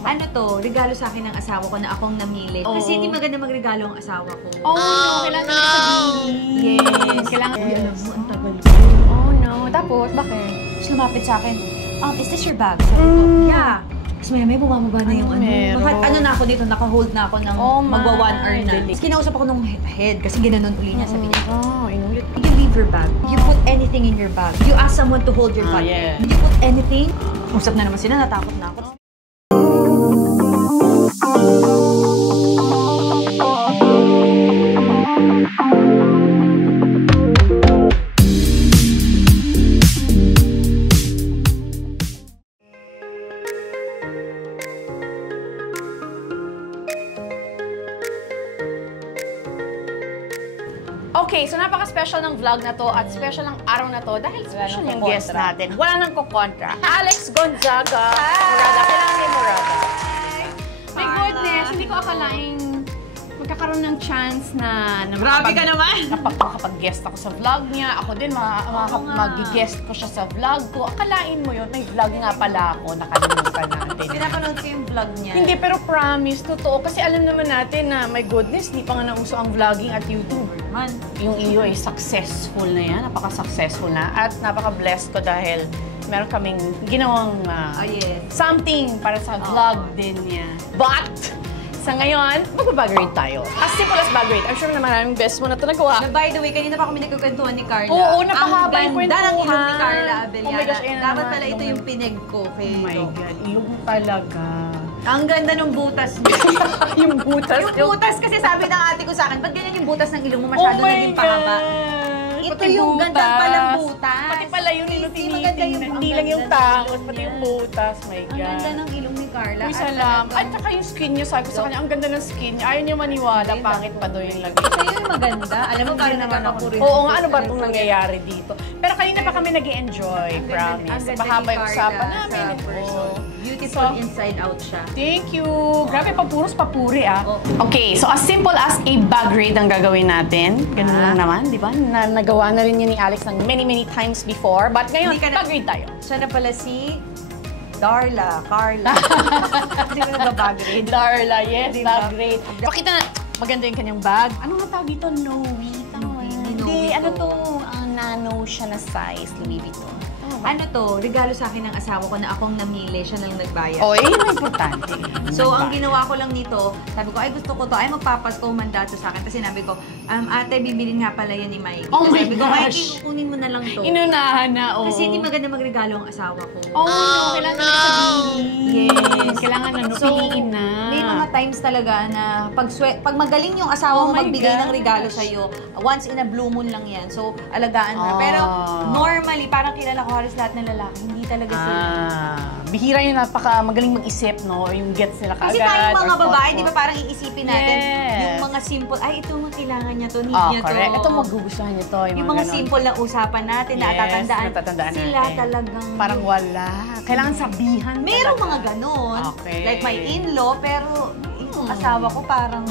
Ano to? Regalo sa akin ng asawa ko na akong namili. Kasi hindi maganda magregalo ang asawa ko. Oh no, kailangan sabihin. Yes. Kailangan. Uy, alam mo, ang tagal. Oh no, tapos bakit? Tapos lumapit sa akin, is this your bag? Sabi ko, yeah. Tapos may bumababa na yung ano. Ano na ako dito, naka-hold na ako ng magwa 1 hour na. Tapos kinausap ako nung head kasi ginanon uli niya. Sabi niya, inulit. you leave your bag. You put anything in your bag. You ask someone to hold your bag. Yeah. You put anything. Usap na naman sila, natakot na ako. Okay, so napaka-special ng vlog na to at special ng araw na to dahil special yung guest natin. Wala nang kukontra. Alex Gonzaga. Murada. Kailangan ni Murada. My goodness, hindi ko akalaing magkakaroon ng chance na Grabe ka naman! makapag-guest ako sa vlog niya. Ako din, mag-guest ko siya sa vlog ko. Akalain mo yun, may vlog nga pala ako. Nakalimutan natin. Pinapanood ko yung vlog niya. Hindi, pero promise, totoo. Kasi alam naman natin na, my goodness, hindi pa nga nauso ang vlogging at YouTube. Man. Yung iyo ay successful na yan, napaka-successful na. At napaka-blessed ko dahil meron kaming ginawang something para sa vlog din niya. But, sa ngayon, mag-bag rate tayo. As simple as bag rate. I'm sure na maraming best mo na ito nagawa. By the way, kanina pa kami nagkukwentuhan ni Carla. Oo, napahaba yung kwentuhan. Ang ganda ng ilong ni kwentuhan. Carla Abellana. Oh my gosh, ayan Dapat naman. pala ito yung pineg ko. Oh my God, ilong talaga. Ang ganda ng butas niya. Yung butas. Yung butas kasi sabi ng ate ko sa akin, ba't ganyan yung butas ng ilong mo masyado naging pahaba? Ito yung ganda palang butas. Pati pala yun yung maganda yung hindi lang yung tangos, pati yung butas. My God. Ang ganda ng ilong ni Carla. Uy, salamat. At saka yung skin niya, sabi ko sa kanya, ang ganda ng skin niya. Ayaw niya maniwala, pangit pa daw yung lagay. Sa'yo yung maganda. Alam mo, parang nakakapurin. Oo nga, ano ba itong nangyayari dito? Pero kanina pa kami nag-i-enjoy, promise. Mahaba yung usapan namin. Beautiful inside out siya. Thank you! Grabe, papuros papuri ah. Okay, so as simple as a bag raid ang gagawin natin. Ganun lang naman, di ba? Nagawa na rin yun ni Alex ng many times before. But ngayon, bag raid tayo. Siya na pala si Carla. Hindi ko nag-bag raid. Darla, yes, bag raid. Pakita na, maganda yung kanyang bag. Ano nga tawag dito? Noe. Hindi, ano to? Nano siya na size, Louis Vuitton. Ano to? Regalo sa akin ng asawa ko na akong namili, siya nang nagbayad. Oh, yun ang importante. So, ang ginawa ko lang nito, sabi ko, ay gusto ko to, ay magpapasko mandato sa akin. Kasi sinabi ko, ate, bibilin nga pala yan ni Mikey. Oh my sabi gosh! ko, Mikey, kukunin mo na lang to. Inunahan na, oh. Kasi hindi maganda magregalo ang asawa ko. Oh, no, kailangan sabihin. Yes. Kailangan na, So, piliin na. may mga times talaga na pag magaling yung asawa mo magbigay ng regalo sa'yo, once in a blue moon lang yan. So, alagaan mo na. Pero, normally, parang kilala ko halos lahat ng lalaki, hindi talaga sila. Bihira yung magaling mag-isip, no? Yung gets nila kaagad. Kasi tayong mga babae, di ba parang iisipin natin, Yes. yung mga simple, ay ito ang kailangan niya to, need niya to. Correct. Ito magugustuhan niyo to. Yung mga simple na usapan natin, na natatandaan natin. sila talagang... Parang wala. Kailangan sabihan Merong talaga. mga ganon. Okay. Like my in-law, pero yung asawa ko parang...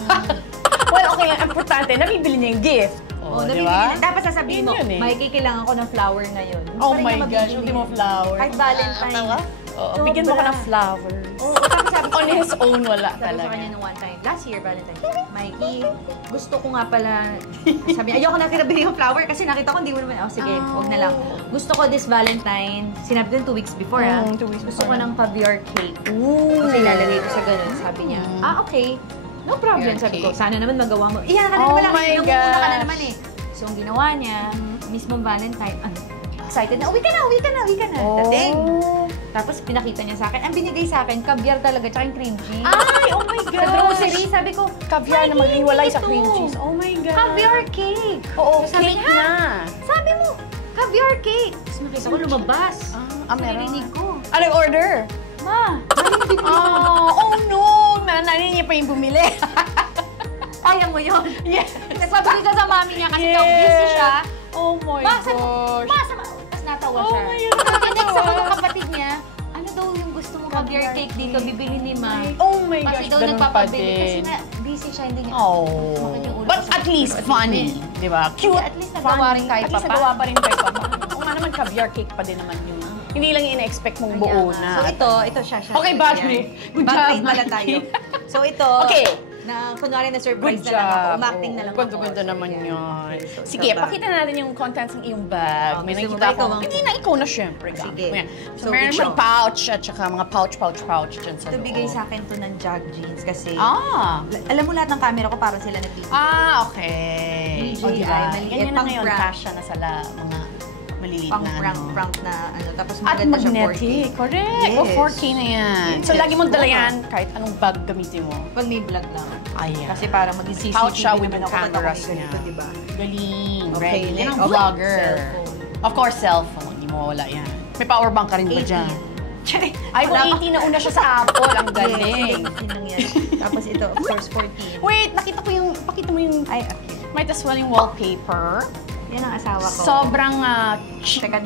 Well, okay. Ang importante, nabibili niya yung gift. Oh, di nabibigyan ba? na. Dapat sasabihin mo, Yun yun eh. Mikey, kailangan ko ng flower ngayon. Oh my gosh, ultimo flower. Kahit Valentine. Oo, bigyan mo ko ng flowers. Oo, tapos sabi ko, On his own, wala sabi ko sa talaga. kanya nung one time, last year, Valentine, Mikey, gusto ko nga pala, sabi niya, ayoko na kinabili yung flower kasi nakita ko, hindi mo naman, sige, huwag na lang. Gusto ko this Valentine, sinabi ko 2 weeks before, 2 weeks gusto ko before. ng caviar cake. Kasi ilalagay ko sa ganun, sabi niya, okay, no problem, sabi ko, sana naman magawa mo. Iyan ka na naman lang, nangunguna ka na naman eh. So, ang ginawa niya, mismong Valentine, excited na, uwi ka na. Dating. Tapos pinakita niya sa akin. Ang binigay sa akin, caviar talaga, tsaka yung cream cheese. Ay, oh my Sa grocery, sabi ko, Caviar na Mikey, maghiwalay sa ito. cream cheese. Oh my God. Caviar cake. Oo, Sabi cake niya, na. Sabi mo, caviar cake. Tapos nakita ko lumabas. Meron. Narinig ko. Ano yung order? Ma, ano yung Oh no! Nanay niya pa yung bumili. kaya mo yun. Yes. Nagsabi ka sa mami niya kasi daw busy siya. Oh my gosh. Tapos natawa Oh siya. my God, Next natawa. ako ng kapatid niya, ano daw yung gusto mo caviar cake dito, bibili ni Ma. Oh my Kasi gosh, daw ganun pa nagpapabili. Kasi din. nga, busy siya, hindi niya. Oh. Sumakit yung ulo But ko sa at least kapatid. funny. Di ba? Cute. At least nagawa rin kahit At least pa nagawa pa rin kahit pa. Oo nga naman, caviar cake pa din naman yun. Hindi lang ina-expect mong buo na. So ito siya. Okay, Bagri. Good job, pala tayo. So ito, na kunwari na surprise na lang ako, umacting na lang ako. Ganda naman yun. Sige, pakita natin yung contents ng iyong bag. May nakita ko. Hindi na ikaw na syempre. Sige. So, meron siyang pouch at saka mga pouch dyan sa loob. Ito bigay sa akin to ng Jag Jeans kasi alam mo lahat ng camera ko parang sila nag-video. Okay. DJI, maliit. Ganyan na ngayon, kasha na sa mga maliliit na prank na ano. Tapos at maganda siya 4K. magnetic. Correct. Yes. O 4K na yan. So, lagi mong dala yan kahit anong bag gamitin mo. Pag may vlog lang. Ayan. Kasi parang mag-CCTV pouch siya with naman yung ako. cameras niya. Diba? Galing. Okay, Ready. Yan ang okay. vlogger. Cellphone. Of course, cellphone. Hindi mo wala yan. May power bank ka rin ba dyan? 18. iPhone 18 na una siya sa Apple. Ang galing. Yes, 18 lang yan. Tapos ito, of course, 14. Wait, pakita mo yung, Ay, okay. might as well yung wallpaper. Yan ang asawa ko. Sobrang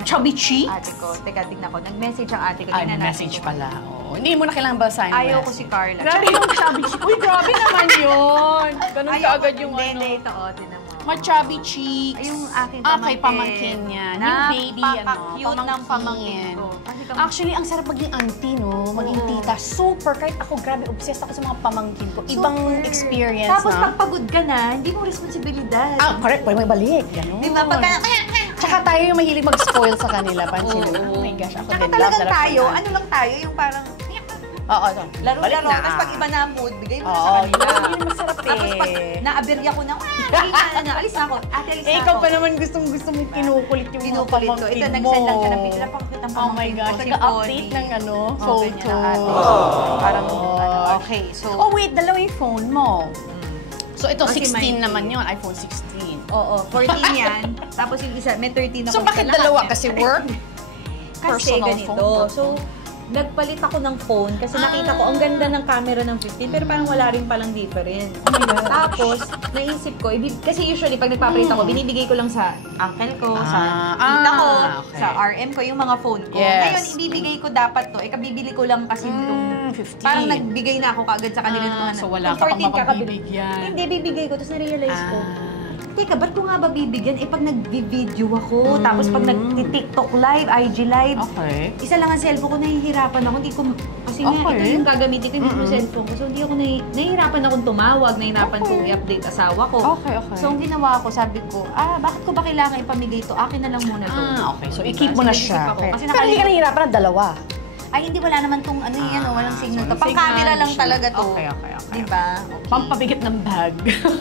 chubby cheeks. Ate ko. Teka, tignan ko. Nag-message ang ate ko. Ay, message pala. Oo. Hindi mo na kailangan basahin. Ayaw ko si Carla. Grabe yung chubby cheeks. Uy, grabe naman yun. Ganun ka agad yung Hindi, ito, tinan mo. Ma-chubby cheeks. Ay, yung aking kay pamangkin niyan. Yung baby, Napaka-cute ng pamangkin ko. Actually, ang sarap maging auntie, no? Maging tita. Super. Kahit ako, grabe, obsessed ako sa mga pamangkin ko. Ibang experience, Tapos, pag pagod ka na, hindi mo responsibilidad. Correct. Pwede may balik. Ganun. Di ba? Pagka, tsaka tayo yung mahilig mag-spoil sa kanila. Pansin mo. Oh my gosh, ako tsaka din. talagang tayo, ano lang tayo, yung parang, Oo, laro-laro. Tapos pag iba na mood, bigay mo na sa kanila. Yun masarap eh. Tapos pag naaberya ko na, alis na ako. Ate, alis na ako. Ikaw pa naman gustong-gusto mong kinukulit yung mga pamangkin mo. Ito, nag-send lang siya ng picture. Napakakita ang Oh my gosh, nag-update ng photo. Parang, okay. So, wait, dalawa yung phone mo. So, ito, 16 naman yun, iPhone 16. Oo, 14 yan. Tapos yung isa, may 13 ako. So, bakit dalawa? Kasi work? Kasi ganito. So, nagpalit ako ng phone kasi nakita ko ang ganda ng camera ng 15 pero parang wala rin palang difference. Tapos, naisip ko, kasi usually pag nagpapalit ako, binibigay ko lang sa uncle ko, sa tita ko, sa RM ko, yung mga phone ko. Yes. Ngayon, ibibigay ko dapat to. Kabibili ko lang kasi itong 15. Parang nagbigay na ako kaagad sa kanila ng mga So, wala ka pang mapagbibigyan. Hindi, bibigay ko. Tapos na-realize ko, teka, ba't ko nga ba bibigyan? Pag nag-video ako, tapos pag nag-TikTok live, IG live, isa lang ang cellphone ko, nahihirapan ako. Hindi ko, kasi nga, ito yung gagamitin ko, hindi ko cellphone ko. So, hindi ako nahihirapan akong tumawag, nahihirapan kong i-update asawa ko. So, ang ginawa ko, sabi ko, bakit ko ba kailangan ipamigay ito? Akin na lang muna ito. Okay. So, i-keep mo na siya. Kasi pero hindi ka nahihirapan ng dalawa. Ay, hindi, wala naman tong ano yan, walang signal to. Pang-camera lang talaga to. Okay. Diba? Pampabigat ng bag.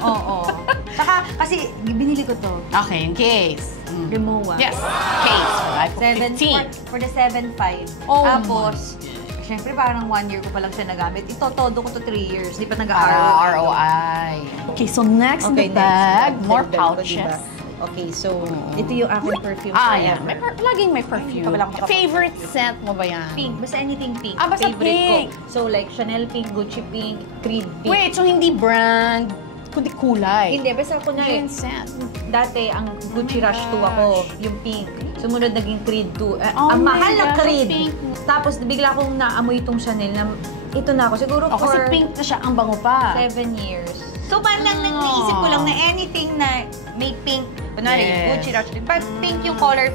Oo. Saka, kasi binili ko to. Okay, in case. Rimowa. Yes. Case. iPhone 15. For the 7.5. Tapos, syempre parang 1 year ko pa lang siya nagamit. Ito, todo ko to 3 years. Di pa ROI. Okay, so next in the bag, more pouches. Okay, so ito yung aking perfume. Yan. Laging may perfume. Favorite scent mo ba yan? Pink. Basta anything pink. Basta favorite pink. Ko. So like Chanel pink, Gucci pink, Creed pink. Wait, so hindi brand, kundi kulay? Hindi, basta ako na scent. Dati, ang Gucci Rush 2 ako, yung pink. Sumunod naging Creed 2. my Ang mahal na God, Creed. pink. Tapos bigla akong naamoy itong Chanel na ito na ako. Siguro for kasi pink na siya, ang bango pa. 7 years. So parang naisip ko lang na anything na may pink, kunwari, Gucci Rush, pag pink yung color,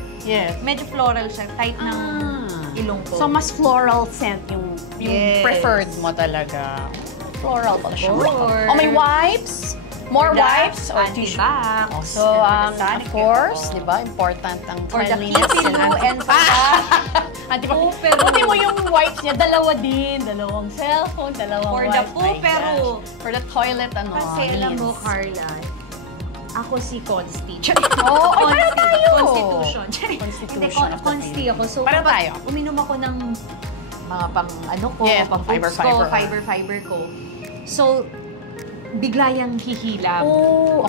medyo floral siya, type ng ilong ko. So mas floral scent yung preferred mo talaga. Floral pala siya. May wipes? More wipes or tissue? So, of course, di ba, important ang cleanliness. For the Pipilo and for the Buti mo yung wipes niya, dalawa din. Dalawang cellphone, dalawang for wipes. For the Pupero. For the toilet, Kasi alam mo, Carla, ako si Consti. Para tayo! Constitution. Constitution of the Consti ako. So, para tayo. Uminom ako ng mga pang ano ko, pang fiber ko. So, bigla yung hihilab.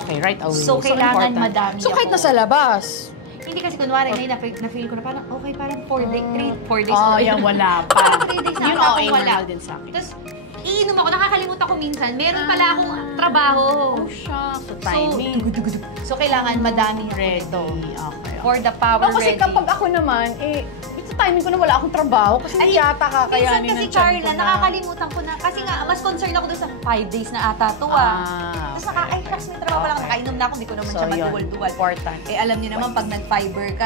Okay, right away. So, kailangan madami So, kahit nasa labas? Hindi kasi kunwari, na-feel ko na parang, okay, parang 4 days. Yan, wala pa. Parang 3 days na yun, akong wala. normal din sa akin. Tapos, iinom ako, nakakalimutan ko minsan. Meron pala akong trabaho. Shucks. So, timing. So, kailangan madaming ready. For the power ready. Kasi kapag ako naman, it's timing ko na wala akong trabaho kasi hindi yata kakayanin minsan kasi, ng tiyan ko Carla, na. nakakalimutan ko na. Kasi nga, mas concerned ako doon sa 5 days na ata to Tapos ay, shucks, may trabaho pala ako. Nakainom na ako, hindi ko naman siya maduwal-duwal. Important. Eh, alam niyo naman, pag nag-fiber ka,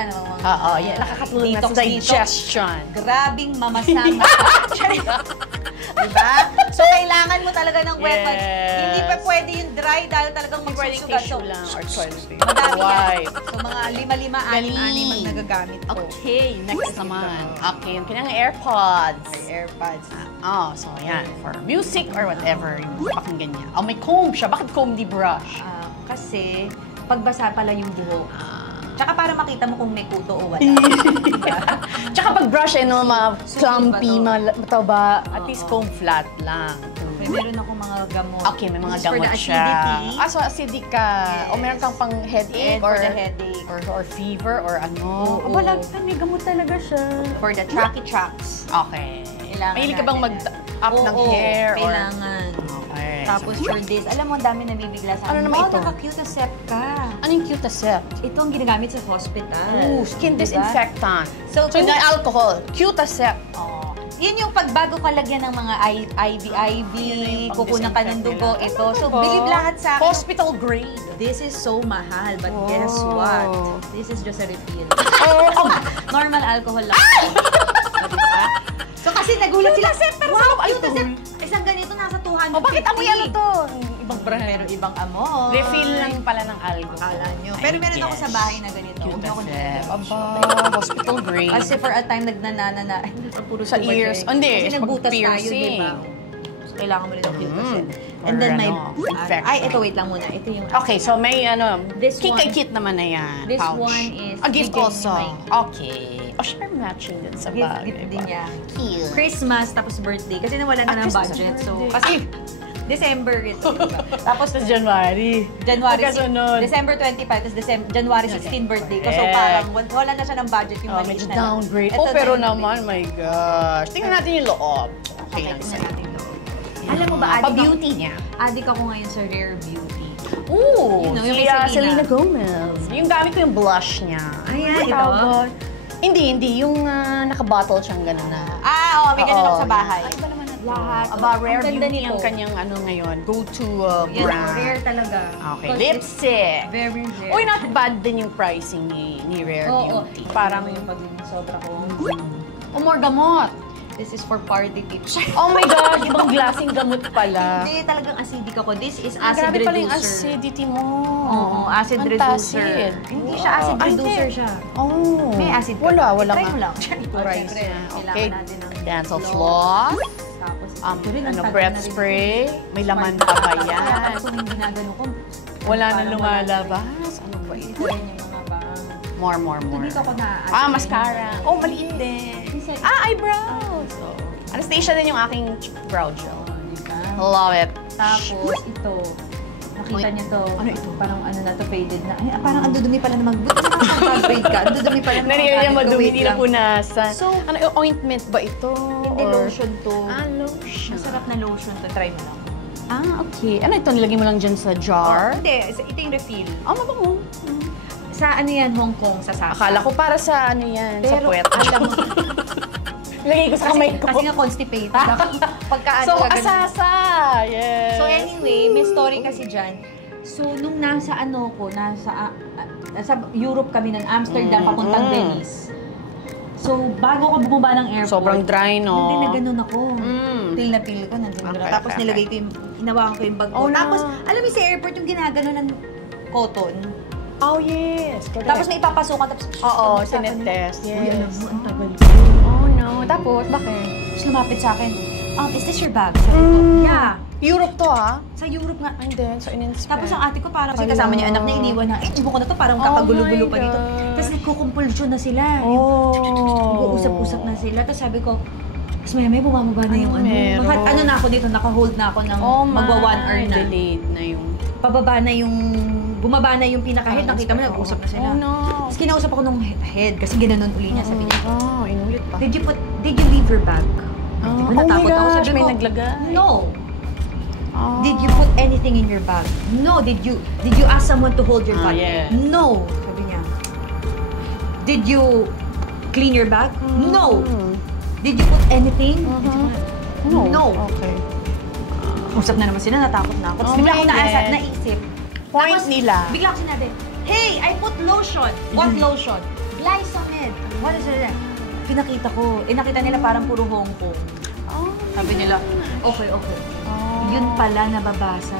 Yeah, nakakatulong na sa digestion. Grabing mamasang. Diba? So, kailangan mo talaga ng weapons. Hindi pa pwede yung dry dahil talagang magsusugat. Tissue lang or toilet paper. Madami yan. So, mga 5-5, 6-6 ang nagagamit ko. Okay, next naman. Okay, yung kanyang AirPods. AirPods. So yan. For music or whatever yung pakinggan niya. May comb siya. Bakit comb di brush? Kasi, pagbasa pala yung buhok. Tsaka para makita mo kung may kuto o wala. Tsaka pag brush, mga clumpy, mataba, at least comb flat lang. Okay, meron ako mga gamot. Okay, may mga This is for gamot the siya. acidity. So acidic ka. Yes. O meron kang pang headache For the headache. or fever or ano. Oo. Wala, may gamot talaga siya. For the tracky tracks. Okay. Kailangan Mahilig ka bang mag-up ng hair? Kailangan. Okay. Tapos for this, alam mo, ang dami nabibigla sa akin. Ano naman ito? Naka-Cutacept ka. Ano yung Cutacept? Ito ang ginagamit sa hospital. Skin Diba? disinfectant. So, hindi alcohol. Cutacept. Yun yung pagbago ka lagyan ng mga IV, kukunan ka ng dugo, ito. So, bilib lahat sa akin. Hospital grade. This is so mahal, but guess what? This is just a refill. Normal alcohol lang. Diba? So, kasi nagulat sila. Wow, Cutacept. Isang ganito nasa 250. Bakit amoy ano to? Ibang brand. Pero ibang amoy. Refill lang pala ng alcohol. Akala nyo. Pero meron ako sa bahay na ganito. Cutacept. Hospital grade. Kasi for a time nagnanana na, puro Sa ears. Hindi. Kasi nagbutas tayo, piercing. diba? So, kailangan mo rin ng Cutacept. And then may, ito wait lang muna. Ito yung, okay, so may This one- kit naman na yan. This pouch. one is A gift bigyan also. ni Mike. Okay. Siya matching din sa gift bag. din niya. Cute. Christmas, tapos birthday. Kasi nawala na ng Christmas budget. and So, birthday. kasi December ito, diba? Tapos January. Magkasunod. December 25, tapos January 16 birthday ko. So, Correct. parang wala na siya ng budget yung maliit Medyo na lang. downgrade. Ito Pero na yung naman, my gosh. Tingnan natin yung loob. Okay, lang tingnan sa'yo. natin loob. Alam mo ba, Pa-beauty niya. Adik ako ngayon sa Rare Beauty. Ooh, You know, yung si kay Selena. Selena Gomez. Yung gamit ko yung blush niya. Ayan, Ano ito? tawag? Hindi. Yung naka-bottle siyang gano'n na. May ganun ako sa bahay. Ay, iba naman na to. Lahat. Rare Ang ganda Beauty nito. ang kanyang ngayon. Go-to Yan, brand. rare talaga. Okay, Because lipstick. it's very rare. Uy, not bad din yung pricing ni Rare Beauty. Parang yung pag sobra ko. more gamot. This is for party tips. Oh my God, ibang klaseng gamot pala. Hindi, talagang acidic ako. This is Grabe acid pala yung reducer. acidity mo. Oo, acid reducer. Antacid. Hindi siya acid reducer siya. Oh. May acid ka. Wala Try nga. mo lang. Rice Siyempre, na. kailangan Okay. natin ng Dental floss. floss. Tapos, ito rin, ang tagal Breath na rin. spray. May laman pa ba yan? Kaya kung hindi ginagano ko, Wala na parang lumalabas. Ano ba Ito ito? rin yung mga bang. More. Dito ako na. Mascara. Oh, maliit din. Eyebrows. So, Anastasia din yung aking brow gel. Diba? Love it. Tapos ito, nakita niyo to. Ano ito? Parang na to, faded na. Ay, parang ang dudumi pala na mag-fade ka. Ang dudumi pala na Nariyan yung madumi, Wait hindi lang. na punasan. So, ano, ointment ba ito? Hindi, Or- lotion to. Lotion. Masarap na lotion to. Try mo lang. Okay. Ano ito? Nilagay mo lang dyan sa jar? Hindi, ito yung refill. Mabango. Sa ano yan, Hong Kong, sa Sasa. Akala ko para sa ano yan, sa Pero puwet. alam mo, Lagay ko sa kamay ko. kasi nga constipated ako. Pagka ano So, ka ganun. asasa! Yes! So anyway, may story kasi dyan. So, nung nasa nasa Europe kami ng Amsterdam, papuntang Venice. So, bago ko bumaba ng airport. Sobrang dry, no? Hindi na ganun ako. Mm. Feel na feel ko, nandun Okay, na. Tapos okay, nilagay ko yung, hinawakan ko yung bag ko. Oh, no. Tapos, alam mo sa airport yung ginagano ng cotton. Oh, yes. Correct. Tapos may ipapasukan, tapos Oo, sa akin, tinetest. Uy, alam Yes. mo, ang tagal. Oh, no. Tapos, bakit? Tapos lumapit sa akin, is this your bag? Sabi ko, yeah. Europe to, ha? Sa Europe nga. And then, so in-inspect. Tapos ang ate ko parang kasi kasama niya anak na iniwan na, ibo ko na to, parang kakagulo-gulo pa dito. gosh. Tapos nagkukumpulsyon na sila. Oh. Nag-uusap-usap na sila. Tapos sabi ko, tapos may bumababa na yung ano. meron? Baka, ano na ako dito, naka-hold na ako ng magwa 1 hour na. Delayed na yung... Pababa na yung, bumaba na yung pinaka-head. Nakita mo, nag-usap na sila. Oh, no. Tapos kinausap ako nung head kasi ginanon uli niya. Sabi niya, Oh, inulit pa. did you leave your bag? Oh, Diba, natakot ako. gosh, Sabi may ko, naglagay. No. Oh. Did you put anything in your bag? No. Did you ask someone to hold your bag? yes. No. Sabi niya. Did you clean your bag? No. Did you put anything? No. Okay. Usap na naman sila, natakot na ako. Tapos bigla ako naisip. Point Tapos, nila. Bigla ako sinabi, hey, I put lotion. What lotion? Glycamid. What is it? Pinakita ko. Nakita nila parang puro Hong Kong. Sabi nila, okay. Yun pala nababasa.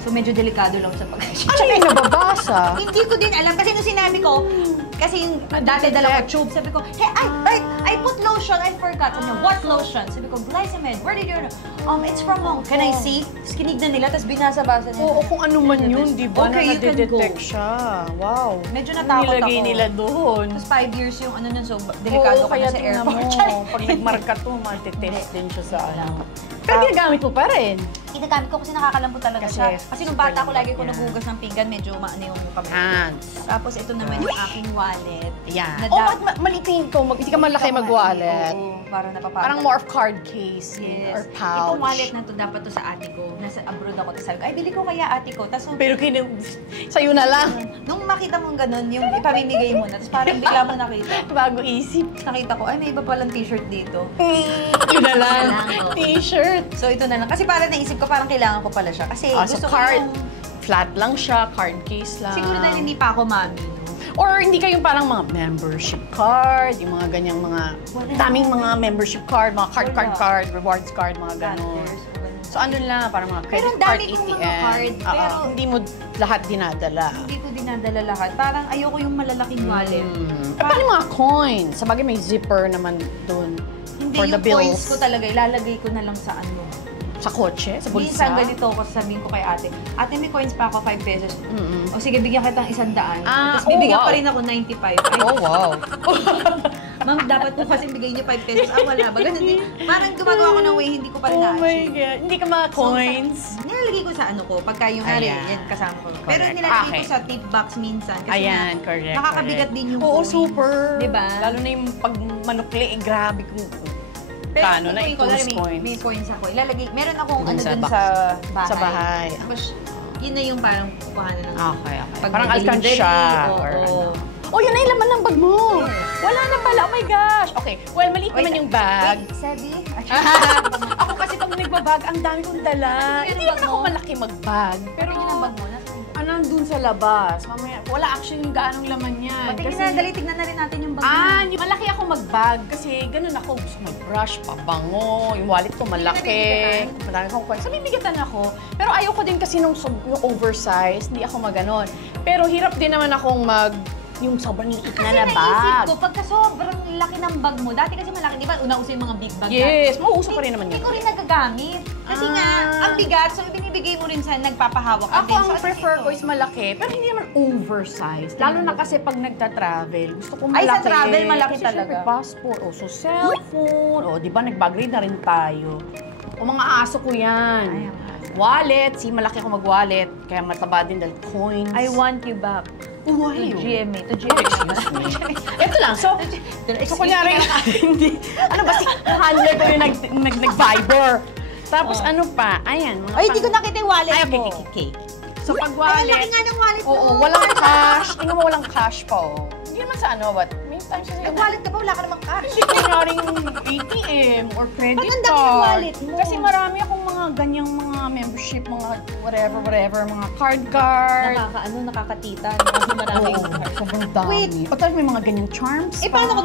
So medyo delikado lang sa pag-share. Ano yung nababasa? Hindi ko din alam. Kasi nung sinabi ko, kasi yung dati dala ko tube, sabi ko, hey, I put lotion, I forgot. Sabi niya, what lotion? Sabi ko, Glycamid. Where did you know? It's from Hong Kong. Can I see? Tapos kinignan nila, tapos binasa-basa nila. Oo, kung ano man yun, di ba? Okay, you can go. Nadedetect siya. Wow. Medyo natakot ako. Nilagay nila doon. Tapos 5 years yung ano nun, so delikado ka na sa airport. Pag nagmarka to, matitest din siya sa ano. Pero ginagamit mo pa rin. Ginagamit ko kasi nakakalambot talaga siya. Kasi nung bata ko, lagi ko yan. nagugas ng pinggan, medyo maano yung kamay. Hands. Tapos ito naman yung aking wallet. Yan. Ba't malitin ko? Hindi ka malaki mag-wallet. Oo, parang napapagod. Parang more of card case or pouch. Itong wallet na to, dapat to sa ate ko. Nasa abroad ako. Tapos sabi ko, ay, bili ko kaya ate ko. Tapos, Pero sa'yo na lang. nung makita mong ganun, yung ipamimigay mo na. Tapos parang bigla mo nakita. Bago isip. Nakita ko, ay, may iba palang t-shirt dito. Yun na lang. Oo. T-shirt. So, ito na lang. Kasi parang naisip ko, parang kailangan ko pala siya. Kasi gusto so ko card, yung... flat lang siya, card case lang. Siguro dahil hindi pa ako mami, no? Or hindi kayong parang mga membership card, yung mga ganyang mga, daming mga membership card, mga card, rewards card, mga ganon. So ano lang, parang mga credit card, Pero ang dami kong ATM. mga card, pero hindi mo lahat dinadala. hindi ko dinadala lahat. Parang ayoko yung malalaking wallet. Paano mga coins? Sa bagay may zipper naman doon. Hindi, for the yung coins bills. ko talaga, ilalagay ko na lang sa ano. Sa kotse? Sa bulsa? Minsan ganito ako, sasabihin ko kay ate, ate may coins pa ako, 5 pesos. O sige, bigyan kitang 100. Tapos bibigyan pa rin ako 95. Ay, Oh, wow. ma'am, dapat po kasi bigay niyo 5 pesos. Wala ba? Ganun din. Parang gumagawa ko ng way, hindi ko pa rin Oh my na-achieve. God. Hindi ka mga coins? Nilalagay ko sa ano ko, pagka yung hari, yan kasama ko. Pero nilalagay ko sa tip box minsan. Kasi Ayan, correct. nakakabigat din yung Oo, coins. super. Diba? Lalo na yung pag manukli, grabe kung Pero kano na yung i-post coins. May coins. coins ako. Ilalagay, meron akong Dun ano sa dun box. sa bahay. Sa bahay. Tapos, yun na yung parang kukuhanan ng... Okay. Pag Parang may alkansya. delivery, Or oo. ano. Oh, yun na yung laman ng bag mo. Wala na pala. Oh my gosh. Okay. Well, maliit naman yung bag. Wait, Sebi? Ako kasi pag nagbabag, ang dami kong dala. Ano Hindi yung naman bag ako mo? malaki mag-bag. Pero Tingnan ang bag mo. nandun sa labas. Mamaya, wala actually yung gaanong laman yan. Pati ginadali, tignan na rin natin yung bag mo. Malaki ako mag-bag kasi ganun ako. Gusto mag-brush, pabango, yung wallet ko malaki. Marami akong coins. So, bibigatan ako. Pero ayoko din kasi yung oversized, hindi ako maganon. Pero hirap din naman akong yung sobrang liit na Kasi bag. naisip ko, pagka sobrang laki ng bag mo, dati kasi malaki, di ba? Una-uso yung mga big bag Yes, natin. mauuso pa rin naman yun. Hindi ko rin nagagamit. Kasi nga, ang bigat, so ibinibigay mo rin sa nagpapahawak ka Ako din. ang So, prefer ko is malaki, pero hindi naman oversized. Lalo na kasi pag nagta-travel, gusto ko malaki. Ay, sa travel, malaki kasi talaga. Kasi passport, so cellphone, di ba nag-bag-grade na rin tayo. O mga aso ko yan. Wallet, malaki ako mag-wallet, kaya mataba din dahil coins. I want you back. Why? To GMA. To GMA. Excuse me. Ito lang, so kunyari, hindi, ano ba, yung handler ko yung nag-Viber. Tapos ano pa, ayan. Mga Ay, hindi ko nakita yung wallet Ay, mo. okay. So pag Ay, wallet, laki nga ng wallet mo. oo, walang cash. Tingnan mo walang cash pa, oh. Hindi naman sa ano, what? May times kasi Nag-wallet ka pa, wala ka namang cash. hindi ko maraming ATM or credit Ba't ang card. dami ng wallet mo? Kasi marami akong mga ganyang mga membership, mga whatever, mga card. Nakakatita. Kasi maraming Oo, sobrang dami. Wait. Pagka may mga ganyang charms Eh, paano ko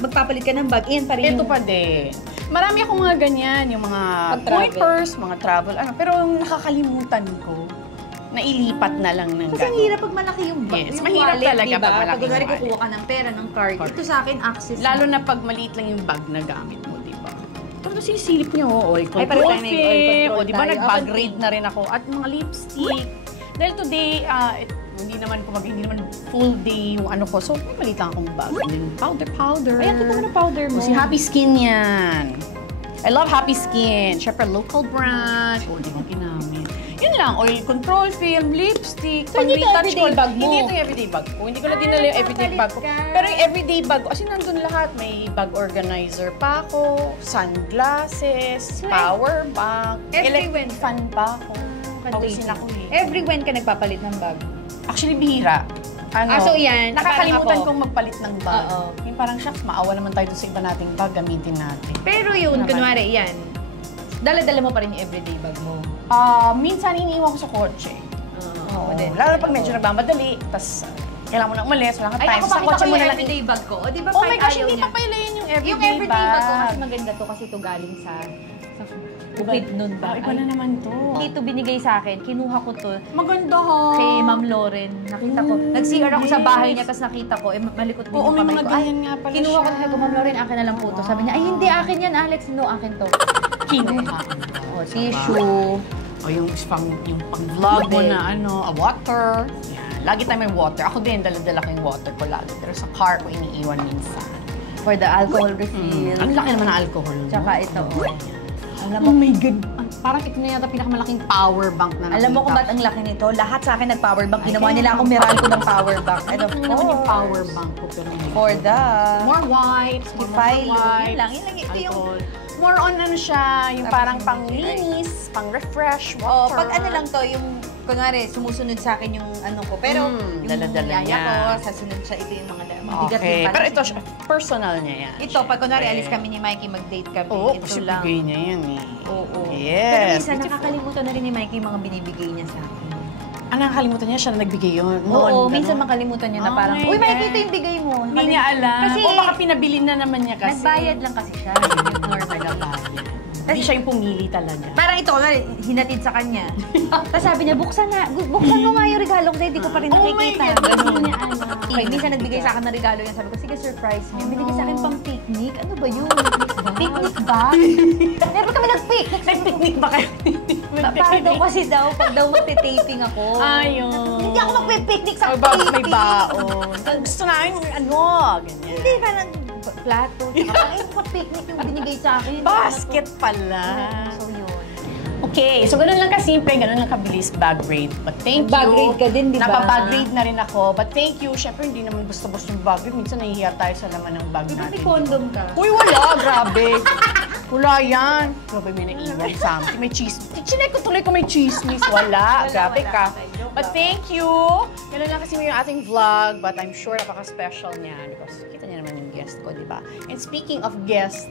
magpapalit ka ng bag? Iyan pa rin Ito yung... pa din. Marami akong mga ganyan, yung mga Pag-travel. point purse, mga travel, pero nakakalimutan ko. Nailipat na lang ng Kasi ang hirap pag malaki yung bag. Yes, yung mahirap wallet, talaga diba? pag malaki Pag kunwari yung wallet. kukuha ka ng pera, ng card. Correct. Ito sa akin, access. Lalo na pag maliit lang yung bag na gamit mo, di ba? Tapos sinisilip niyo, oil Ay, pareho control tayo may oil control o di ba tayo. nag-bag raid na rin ako. At mga lipstick. Dahil today, hindi naman full day yung ano ko. So, may maliit lang akong bag. And then powder. Ayan, kita mo na powder mo. Si Happy Skin yan. I love Happy Skin. Siyempre, local brand. O, di mo ginamit. Yun lang, oil control film, lipstick, So, hindi ito everyday bag mo? Hindi ito yung everyday bag ko. Hindi ko na dinala yung everyday bag ko. Pero yung everyday bag ko, kasi nandun lahat. May bag organizer pa ako, sunglasses, power bank, Every electric fan pa ako. Pawisin ako eh. Every when ka nagpapalit ng bag? Actually, bihira. So yan. Nakakalimutan kong magpalit ng bag. Oo. Yung parang, shucks, maawa naman tayo sa iba nating bag, gamitin natin. Pero yun, kunwari, yan. Dala-dala mo pa rin yung everyday bag mo. Minsan iniiwan ko sa kotse. Oo. Lalo pag medyo nagmamadali, tapos kailangan mo na umalis, wala kang Ay, time. ako Sa makita kotse ko mo yung na lang. everyday bag ko. O, di ba Oh kahit my gosh, ayaw hindi niya? pa pala yun yung everyday Yung everyday bag ko bag. kasi maganda to kasi ito galing sa bukid nun ba? Iba na naman to. Dito binigay sa akin, kinuha ko to Maganda ha. kay Ma'am Lauren. Nakita ko. Nag-CR ako sa bahay niya, tapos nakita ko, malikot din Oo, yung may kamay mga ko. ganyan nga pala Kinuha ko siya. sabi ko, Ma'am Lauren, akin na lang po to. Sabi niya, ay hindi, akin yan, Alex. No, akin to. Kinuha. Tissue. O yung pang-vlog mo Model. na a water. Yan. Lagi tayo may water. Ako din, dala-dala ko yung water ko lagi. Pero sa car ko iniiwan minsan. For the alcohol refill. Ang laki naman ng alcohol. Tsaka ito. Alam mo, oh my God. Parang ito na yata pinakamalaking power bank na nakita. Alam mo kung ba't ang laki nito? Lahat sa akin nag-power bank. Ginawa nila akong Meralco ng power bank. Ano naman yung power bank ko? Pero For the... more white. Defilo. Yun lang. Ito yung... More on siya, yung parang pang-linis, pang-refresh, Oh, water. pag ano lang to, yung kunwari, sumusunod sa akin yung ano ko. Pero yung dala-dala yaya niya. ko, sasunod siya, ito yung mga bigat din Okay, pala. pero ito, personal niya yan. Ito, pag kunwari, alis kami ni Mikey, mag-date kami. Oo, ito kasi lang. bigay niya yan eh. Oo. Yes. Pero minsan, nakakalimutan na rin ni Mikey yung mga binibigay niya sa akin. Nakakalimutan niya, siya na nagbigay yun. Oo, minsan makalimutan niya na Oh parang, my uy, Mikey, God. ito yung bigay mo. Hindi niya alam. Kasi, o baka pinabili na naman niya kasi. nagbayad lang kasi siya. Yung normal. Hindi siya yung pumili talaga. Parang ito, hinatid sa kanya. Tapos sabi niya, buksan mo nga yung regalo ko, hindi ko pa rin nakikita. Ganun niya, Okay, minsan nagbigay sa akin ng regalo yan. Sabi ko, sige, surprise niya. Binigay sa akin pang picnic. Ano ba yun? Picnic ba? Never kami nag-picnic. Nag-picnic ba kayo? Para daw kasi pag daw magte-taping ako. Ayun. Hindi ako magpe-picnic sa Ay, bakit taping. may baon? Gusto namin, ganyan. Hindi, parang plato. Tsaka parang picnic yung binigay sa akin. Basket pala. So, yun. Okay, so ganun lang kasimple, ganun lang kabilis bag grade. But thank you. Bag grade ka din, di ba? Napabag grade na rin ako. But thank you. Siyempre, hindi naman basta-basta yung bag grade. Minsan nahihiya tayo sa laman ng bag natin. May condom ka. Uy, wala. Grabe. Wala yan. Grabe, may naiiwan something. May cheese. Chinek ko tuloy ko may chismis. Wala. Grabe ka. But thank you. Ganun lang kasi yung ating vlog. But I'm sure napaka-special niya. Because kita niya naman yung guest ko, di ba? And speaking of guest,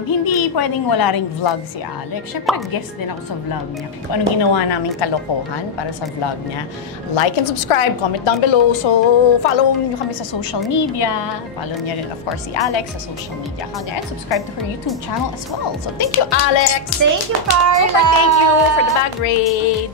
hindi pwedeng wala ring vlog si Alex. Siyempre, guest din ako sa vlog niya. Kung anong ginawa naming kalokohan para sa vlog niya. Like and subscribe, comment down below. So, follow niyo kami sa social media. Follow niya rin, of course, si Alex sa social media account niya. And subscribe to her YouTube channel as well. So, thank you, Alex! Thank you, Carla! Super thank you for the bag raid!